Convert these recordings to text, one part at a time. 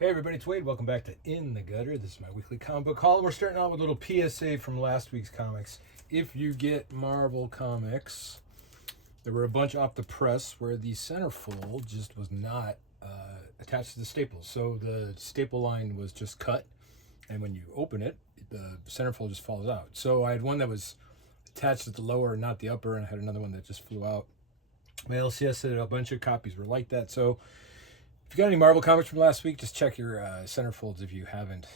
Hey everybody, it's Wade. Welcome back to In the Gutter. This is my weekly comic book haul. We're starting out with a little PSA from last week's comics. If you get Marvel comics, there were a bunch off the press where the centerfold just was not attached to the staples. So the staple line was just cut, and when you open it, the centerfold just falls out. So I had one that was attached at the lower and not the upper, and I had another one that just flew out. My LCS said a bunch of copies were like that, so if you got any Marvel comics from last week, just check your centerfolds if you haven't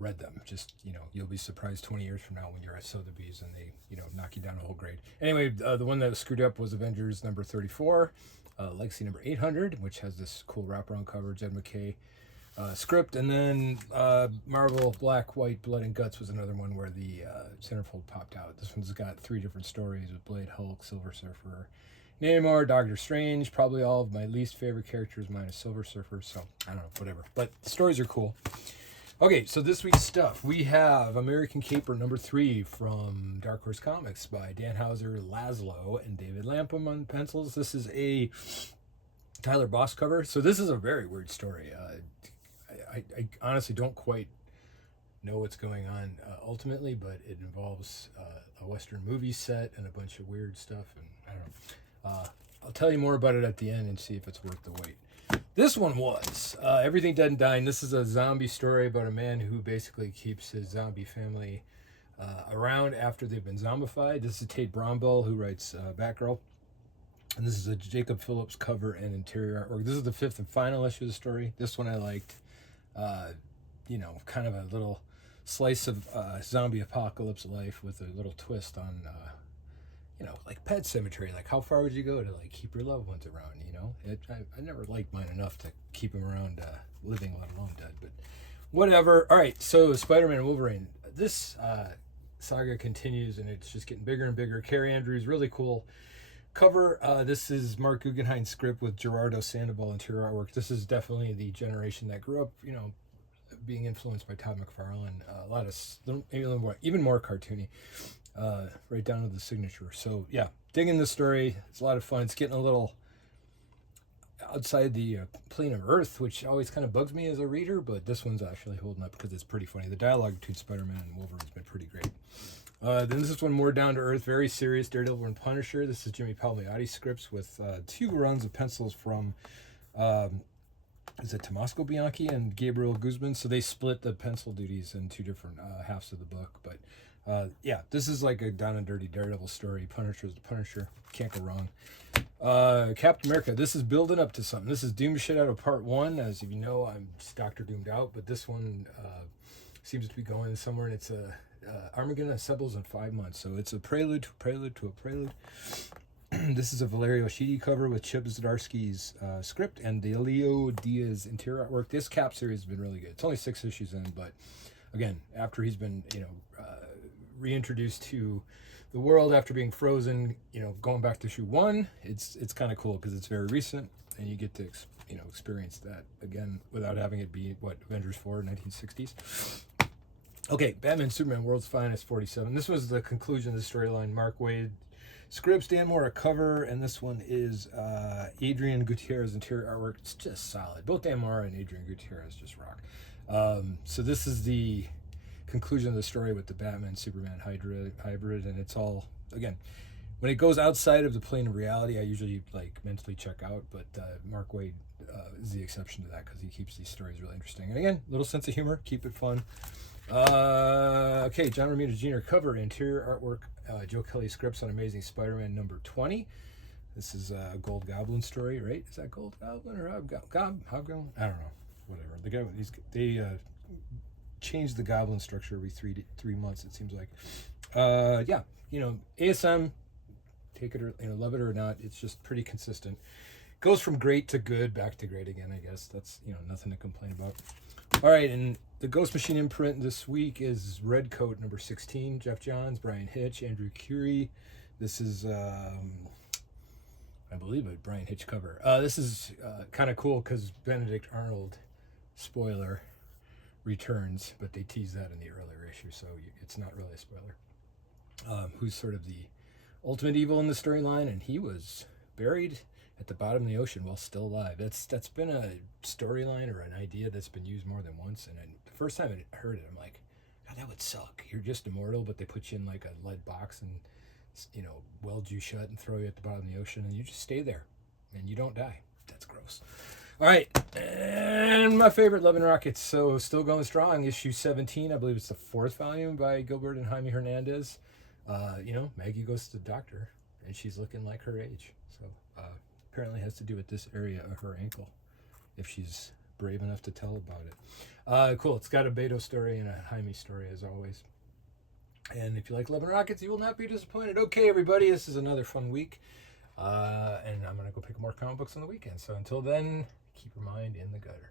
read them. Just, you'll be surprised 20 years from now when you're at Sotheby's and they, knock you down a whole grade. Anyway, the one that was screwed up was Avengers number 34, Legacy number 800, which has this cool wraparound cover, Jed McKay script. And then Marvel Black, White, Blood, and Guts was another one where the centerfold popped out. This one's got 3 different stories with Blade, Hulk, Silver Surfer, Namor, Doctor Strange, probably all of my least favorite characters minus Silver Surfer, so I don't know, whatever. But the stories are cool. Okay, so this week's stuff. We have American Caper number 3 from Dark Horse Comics by Dan Houser, Laszlo, and David Lapham on pencils. This is a Tyler Boss cover. So this is a very weird story. I honestly don't quite know what's going on ultimately, but it involves a Western movie set and a bunch of weird stuff, and I don't know. I'll tell you more about it at the end and see if it's worth the wait. This one was Everything Dead and Dying. This is a zombie story about a man who basically keeps his zombie family around after they've been zombified. This is Tate Brombell, who writes Batgirl. And this is a Jacob Phillips cover and interior artwork. This is the 5th and final issue of the story. This one I liked. Kind of a little slice of zombie apocalypse life with a little twist on like Pet Cemetery. Like, how far would you go to keep your loved ones around? I never liked mine enough to keep them around living, let alone dead. But whatever. All right, so Spider-Man and Wolverine. This saga continues, and it's just getting bigger and bigger. Carrie Andrews, really cool cover. This is Mark Guggenheim's script with Gerardo Sandoval interior artwork. This is definitely the generation that grew up, being influenced by Todd McFarlane. A lot of even more cartoony. Right down to the signature. So yeah, digging the story. It's a lot of fun. It's getting a little outside the plane of Earth, which always kind of bugs me as a reader, but this one's actually holding up because it's pretty funny. The dialogue between Spider-Man and Wolverine's been pretty great. Then this is one more down to earth, very serious, Daredevil and Punisher. This is Jimmy Palmiotti scripts with 2 runs of pencils from is it Tommaso Bianchi and Gabriel Guzman? So they split the pencil duties in 2 different halves of the book, but this is like a down and dirty Daredevil story. Punisher's the Punisher. Can't go wrong. Captain America. This is building up to something. This is Doom Shit Out of Part 1. As you know, I'm Dr. Doomed Out, but this one seems to be going somewhere, and it's a Armageddon assembles in 5 months. So it's a prelude to a prelude to a prelude. This is a Valerio Schiti cover with Chip Zdarsky's script and the Leo Diaz interior artwork. This Cap series has been really good. It's only 6 issues in, but again, after he's been, reintroduced to the world after being frozen, going back to issue 1, it's kind of cool because it's very recent and you get to experience that again without having it be Avengers 4 1960s. Okay, Batman Superman World's Finest 47. This was the conclusion of the storyline. Mark Waid scripts, Dan Moore a cover, and this one is Adrian Gutierrez interior artwork. It's just solid. Both Dan Moore and Adrian Gutierrez just rock. So this is the conclusion of the story with the Batman Superman hybrid, and it's all, again, when it goes outside of the plane of reality, I usually mentally check out, but Mark Waid is the exception to that because he keeps these stories really interesting. And again, little sense of humor, keep it fun. Okay, John Romita Jr. cover, interior artwork, Joe Kelly scripts on Amazing Spider-Man number 20. This is a Gold Goblin story, right? Is that Gold Goblin or Hobgoblin? I don't know. Whatever. The guy, they change the goblin structure every 3 months, it seems like. ASM, take it or love it or not, it's just pretty consistent. Goes from great to good, back to great again, I guess. That's nothing to complain about. All right, and the Ghost Machine imprint this week is Red Coat number 16. Jeff Johns, Brian Hitch, Andrew Curie. This is I believe a Brian Hitch cover. This is kind of cool because Benedict Arnold, spoiler, returns, but they tease that in the earlier issue, so it's not really a spoiler. Who's sort of the ultimate evil in the storyline, and he was buried at the bottom of the ocean while still alive. That's been a storyline or an idea that's been used more than once. And the first time I heard it, I'm like, God, that would suck. You're just immortal, but they put you in like a lead box and, you know, weld you shut and throw you at the bottom of the ocean, and you just stay there and you don't die. That's gross. All right, and my favorite, Love and Rockets. So still going strong. Issue 17, I believe it's the 4th volume by Gilbert and Jaime Hernandez. You know, Maggie goes to the doctor, and she's looking like her age. So apparently has to do with this area of her ankle, if she's brave enough to tell about it. Cool. It's got a Beto story and a Jaime story, as always. And if you like Love and Rockets, you will not be disappointed. Okay, everybody, this is another fun week. And I'm going to go pick more comic books on the weekend. So until then, keep your mind in the gutter.